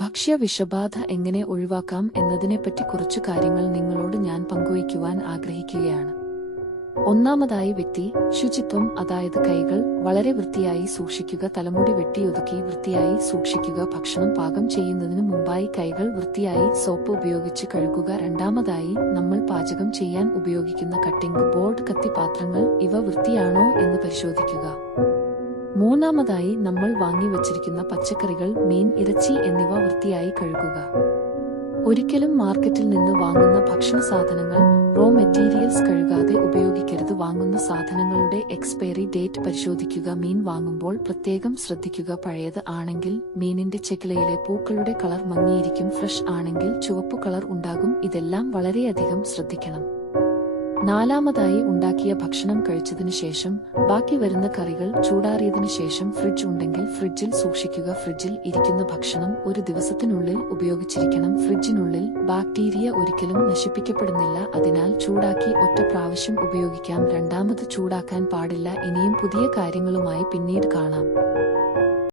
ഭക്ഷ്യ വിഷബാധ എങ്ങനെ ഒഴിവാക്കാം എന്നതിനെപ്പറ്റി കുറച്ചു കാര്യങ്ങൾ നിങ്ങളോട് ഞാൻ പങ്കുവയ്ക്കുവാൻ ആഗ്രഹിക്കുകയാണ്. ഒന്നാമതായി വ്യക്തി ശുചിത്വം അതായത് കൈകൾ വളരെ വൃത്തിയായി സൂക്ഷിക്കുക തലമുടി വെട്ടിയൊതുക്കി വൃത്തിയായി സൂക്ഷിക്കുക ഭക്ഷണം പാകം ചെയ്യുന്നതിന് മുമ്പായി കൈകൾ വൃത്തിയായി സോപ്പ് ഉപയോഗിച്ച് കഴുകുക രണ്ടാമതായി നമ്മൾ പാചകം ചെയ്യാൻ ഉപയോഗിക്കുന്ന കട്ടിംഗ് ബോർഡ് കത്തിപാത്രങ്ങൾ ഇവ വൃത്തിയാണോ എന്ന് പരിശോധിക്കുക. മൂന്നാമതായി നമ്മൾ വാങ്ങി വച്ചിരിക്കുന്ന പച്ചക്കറികൾ മീൻ ഇറച്ചി എന്നിവ വൃത്തിയായി കഴുകുക. ഒരിക്കലും മാർക്കറ്റിൽ നിന്ന് വാങ്ങുന്ന ഭക്ഷണ സാധനങ്ങൾ റോ മെറ്റീരിയൽസ് കഴുകാതെ ഉപയോഗിക്കരുത്. വാങ്ങുന്ന സാധനങ്ങളുടെ എക്സ്പയറി ഡേറ്റ് പരിശോധിക്കുക. മീൻ വാങ്ങുമ്പോൾ പ്രത്യേകം ശ്രദ്ധിക്കുക. പഴയത് ആണെങ്കിൽ മീനിന്റെ ചെക്കിളയിലെ പൂക്കളുടെ കളർ മങ്ങിയിരിക്കും. ഫ്രഷ് ആണെങ്കിൽ ചുവപ്പ് കളർ ഉണ്ടാകും. ഇതെല്ലാം വളരെയധികം ശ്രദ്ധിക്കണം. നാലാമതായി ഉണ്ടാക്കിയ ഭക്ഷണം കഴിച്ചതിനു ശേഷം ബാക്കി വരുന്ന കറികൾ ചൂടാറിയതിനു ശേഷം ഫ്രിഡ്ജ് ഉണ്ടെങ്കിൽ ഫ്രിഡ്ജിൽ സൂക്ഷിക്കുക. ഫ്രിഡ്ജിൽ ഇരിക്കുന്ന ഭക്ഷണം ഒരു ദിവസത്തിനുള്ളിൽ ഉപയോഗിച്ചിരിക്കണം. ഫ്രിഡ്ജിനുള്ളിൽ ബാക്ടീരിയ ഒരിക്കലും നശിപ്പിക്കപ്പെടുന്നില്ല. അതിനാൽ ചൂടാക്കി ഒറ്റ പ്രാവശ്യം ഉപയോഗിക്കാം. രണ്ടാമത് ചൂടാക്കാൻ പാടില്ല. ഇനിയും പുതിയ കാര്യങ്ങളുമായി പിന്നീട് കാണാം.